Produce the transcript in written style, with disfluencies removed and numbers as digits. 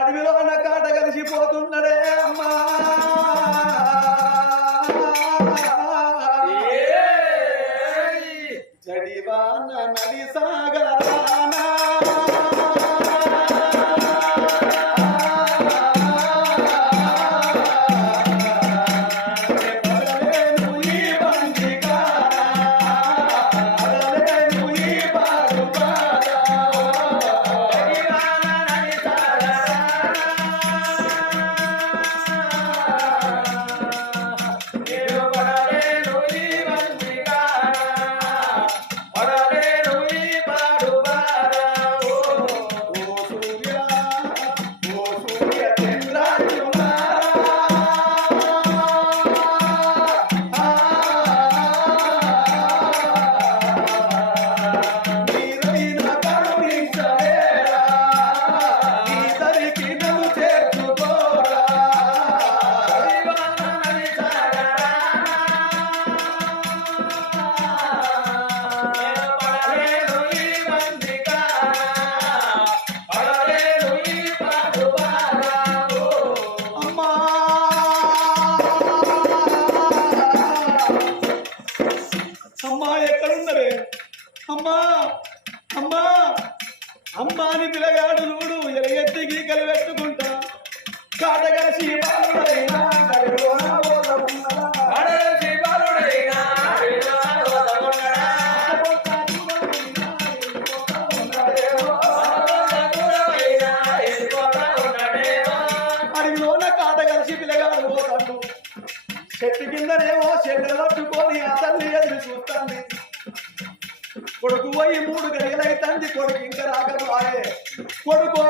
అడవిలో అన్న కాట కలిసిపోతున్నాడే అమ్మా జడివాన నది సాగరానా అమ్మాని పిల్లగాడు చూడు ఎలగెత్తి గీకలు పెట్టుకుంటా కాటగలసి బాలుడైనా అడిగిలోన కాటగలసి పిల్లగాడు పోతాడు చెట్టు కిందనేమో చెల్లె పట్టుకొని ఆ తల్లి ఎదురు చూస్తాంది కొడుకు పోయి 3 గడియలైతుంది కొడుకు ఇంకా రాకపోయే కొడుకో